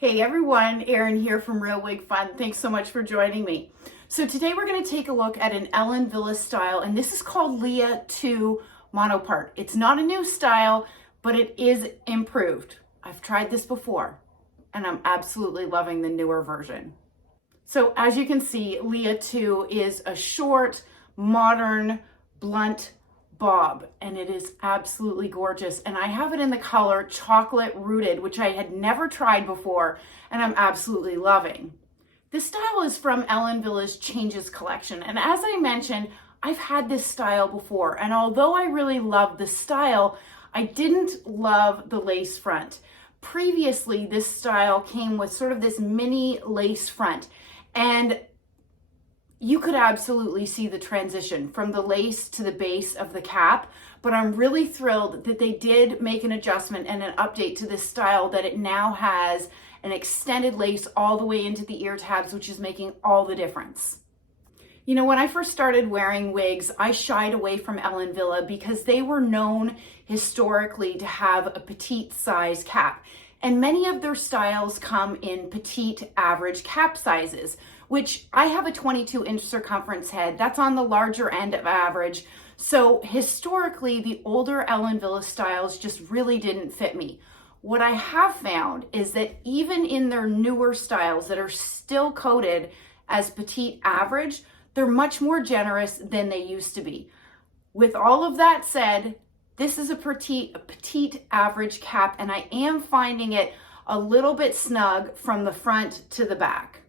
Hey everyone, Erin here from Real Wig Fun. Thanks so much for joining me. So today we're going to take a look at an Ellen Villa style, and this is called Leah 2 monopart. It's not a new style, but it is improved. I've tried this before, and I'm absolutely loving the newer version. So as you can see, Leah 2 is a short, modern, blunt bob, and it is absolutely gorgeous. And I have it in the color Chocolate Rooted, which I had never tried before, and I'm absolutely loving. This style is from Ellen Villa's Changes collection, and as I mentioned, I've had this style before, and although I really love the style, I didn't love the lace front. Previously, this style came with sort of this mini lace front, and you could absolutely see the transition from the lace to the base of the cap, but I'm really thrilled that they did make an adjustment and an update to this style, that it now has an extended lace all the way into the ear tabs, which is making all the difference. You know, when I first started wearing wigs, I shied away from Ellen Villa because they were known historically to have a petite size cap. And many of their styles come in petite average cap sizes, which I have a 22-inch circumference head. That's on the larger end of average. So historically, the older Ellen Villa styles just really didn't fit me. What I have found is that even in their newer styles that are still coded as petite average, they're much more generous than they used to be. With all of that said, this is a petite average cap, and I am finding it a little bit snug from the front to the back.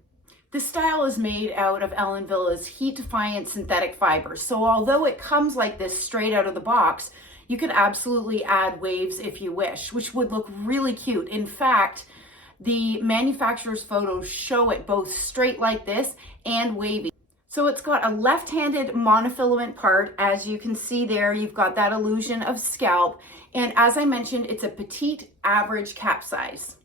This style is made out of Ellen Villa's heat-defying synthetic fibers. So although it comes like this straight out of the box, you could absolutely add waves if you wish, which would look really cute. In fact, the manufacturer's photos show it both straight like this and wavy. So it's got a left-handed monofilament part. As you can see there, you've got that illusion of scalp. And as I mentioned, it's a petite average cap size.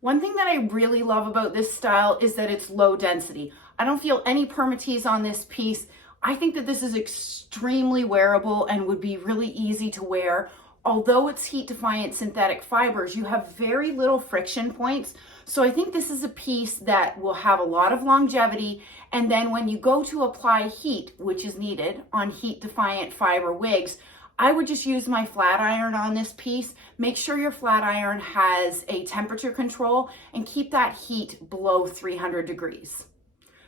One thing that I really love about this style is that it's low density. I don't feel any permatease on this piece. I think that this is extremely wearable and would be really easy to wear. Although it's heat-defying synthetic fibers, you have very little friction points. So I think this is a piece that will have a lot of longevity. And then when you go to apply heat, which is needed on heat-defying fiber wigs, I would just use my flat iron on this piece. Make sure your flat iron has a temperature control and keep that heat below 300 degrees.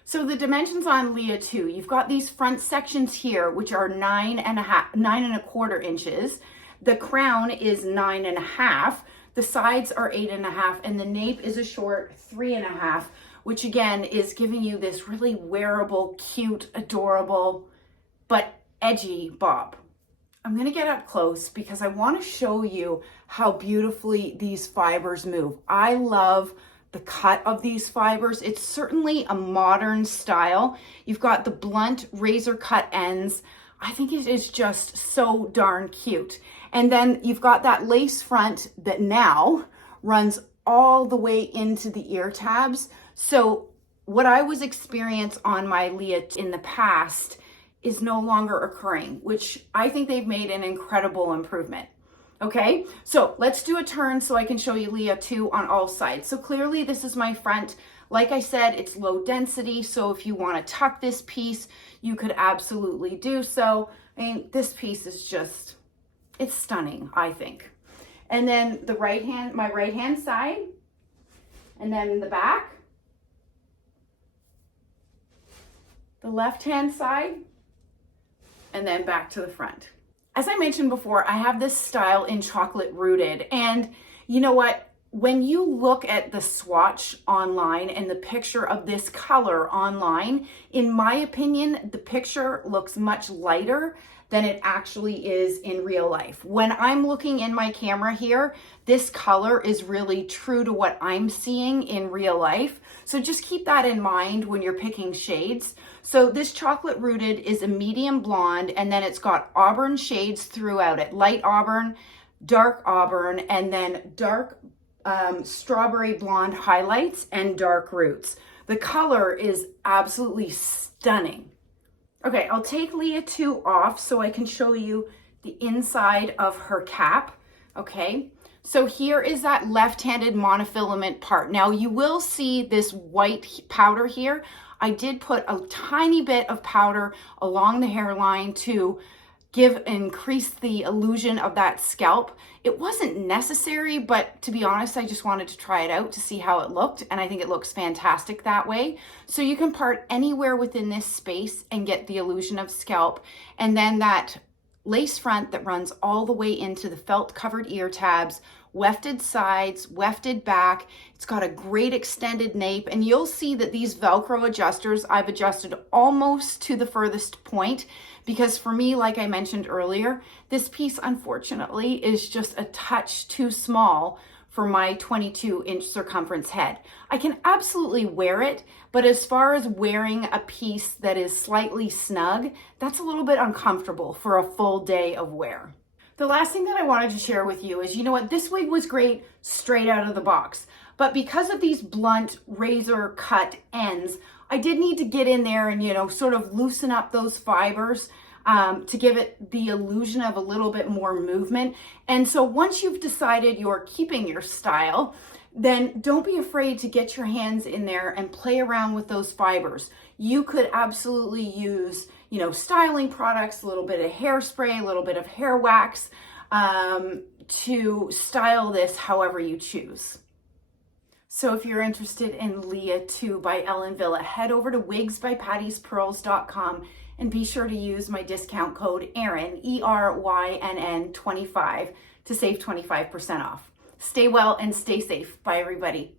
So the dimensions on Leah 2, you've got these front sections here, which are 9.25 inches. The crown is 9.5. The sides are 8.5, and the nape is a short 3.5, which again is giving you this really wearable, cute, adorable, but edgy bob. I'm gonna get up close because I wanna show you how beautifully these fibers move. I love the cut of these fibers. It's certainly a modern style. You've got the blunt razor cut ends. I think it is just so darn cute. And then you've got that lace front that now runs all the way into the ear tabs. So what I was experiencing on my Leah in the past is no longer occurring, which I think they've made an incredible improvement. Okay, so let's do a turn so I can show you Leah 2 on all sides. So clearly this is my front. Like I said, it's low density, so if you want to tuck this piece, you could absolutely do so. I mean, this piece is just, it's stunning, I think. And then the my right hand side, and then the back, the left hand side, and then back to the front. As I mentioned before, I have this style in Chocolate Rooted, and you know what? When you look at the swatch online and the picture of this color online, in my opinion, the picture looks much lighter than it actually is in real life. When I'm looking in my camera here, this color is really true to what I'm seeing in real life. So just keep that in mind when you're picking shades. So this Chocolate Rooted is a medium blonde, and then it's got auburn shades throughout it. Light auburn, dark auburn, and then dark strawberry blonde highlights and dark roots. The color is absolutely stunning. Okay, I'll take Leah 2 off so I can show you the inside of her cap. Okay, so here is that left-handed monofilament part. Now you will see this white powder here. I did put a tiny bit of powder along the hairline to increase the illusion of that scalp. It wasn't necessary, but to be honest, I just wanted to try it out to see how it looked, and I think it looks fantastic that way. So you can part anywhere within this space and get the illusion of scalp, and then that lace front that runs all the way into the felt covered ear tabs, wefted sides, wefted back. It's got a great extended nape, and you'll see that these Velcro adjusters, I've adjusted almost to the furthest point, because for me, like I mentioned earlier, this piece unfortunately is just a touch too small for my 22-inch circumference head. I can absolutely wear it, but as far as wearing a piece that is slightly snug, that's a little bit uncomfortable for a full day of wear. The last thing that I wanted to share with you is, you know what, this wig was great straight out of the box, but because of these blunt razor cut ends, I did need to get in there and, you know, sort of loosen up those fibers to give it the illusion of a little bit more movement. And so once you've decided you're keeping your style, then don't be afraid to get your hands in there and play around with those fibers. You could absolutely use, you know, styling products, a little bit of hairspray, a little bit of hair wax to style this however you choose. So if you're interested in Leah 2 by Ellen Villa, head over to wigsbypattispearls.com and be sure to use my discount code ERYNN, ERYNN 25 to save 25% off. Stay well and stay safe. Bye everybody.